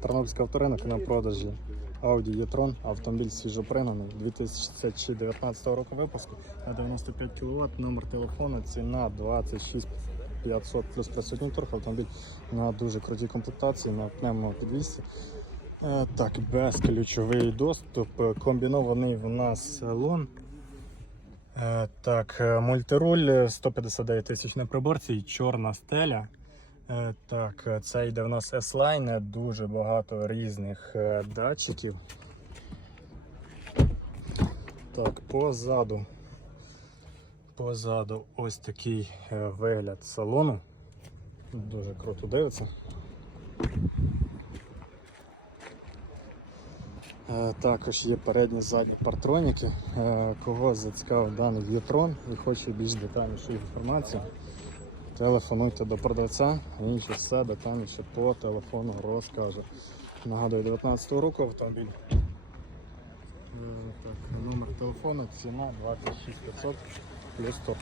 Тернопільський авторинок на продажі Audi e-tron, автомобіль свіжопригнаний 2019 року випуску на 95 кВт, номер телефону, ціна 26 500 плюс присутній торг, автомобіль на дуже крутій комплектації, на пневмовому підвісці. Е, Так, безключовий доступ, комбінований в нас салон. Е, Так, мультируль е, 159 тисяч на приборці, чорна стеля. Е, Так, е, це йде в нас S-Line, дуже багато різних е, датчиків. Так, позаду. Позаду ось такий вигляд салону. Дуже круто дивиться. Також є передні задні партроніки. Кого зацікавив даний View-Tron і хоче більш детальнішу інформацію, телефонуйте до продавця, він ще все детальніше по телефону розкаже. Нагадую, 19 року автомобіль. Е, Так, номер телефону, ціна 26500 плюс 100.